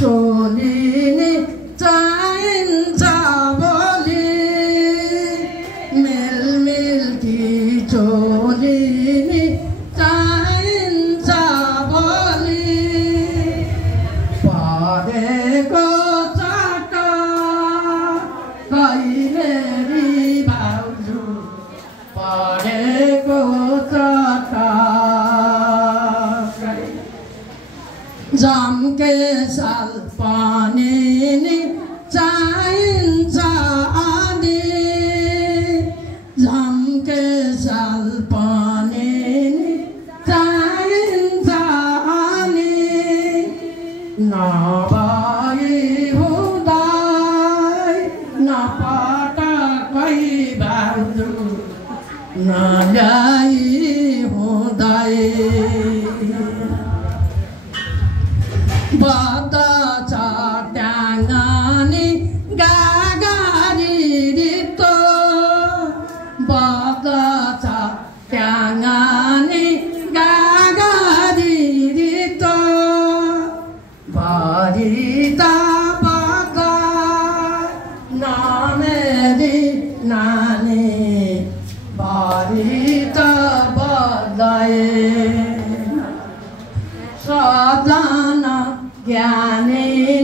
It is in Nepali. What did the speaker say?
चोलिनी चाहिन्छ भोलि मिलमिल्की चोलिनी चाहिन्छ भोलि परेको चाटा कहिलेरी भाउजू परेको चाटा झम्के साल पानी नि चाहिन्छ आनी झम्के साल पानी नि चाहिन्छ आनी नभई हुँदै नपटकै भाउजू नल्याई हुँदै बता छ ट्याङ्गानी गागारी रितो बता छ ट्याङ्गानी गागारी रितो भरिता बता नमेरी नानी भरिता बदलाए सजना ज्ञानी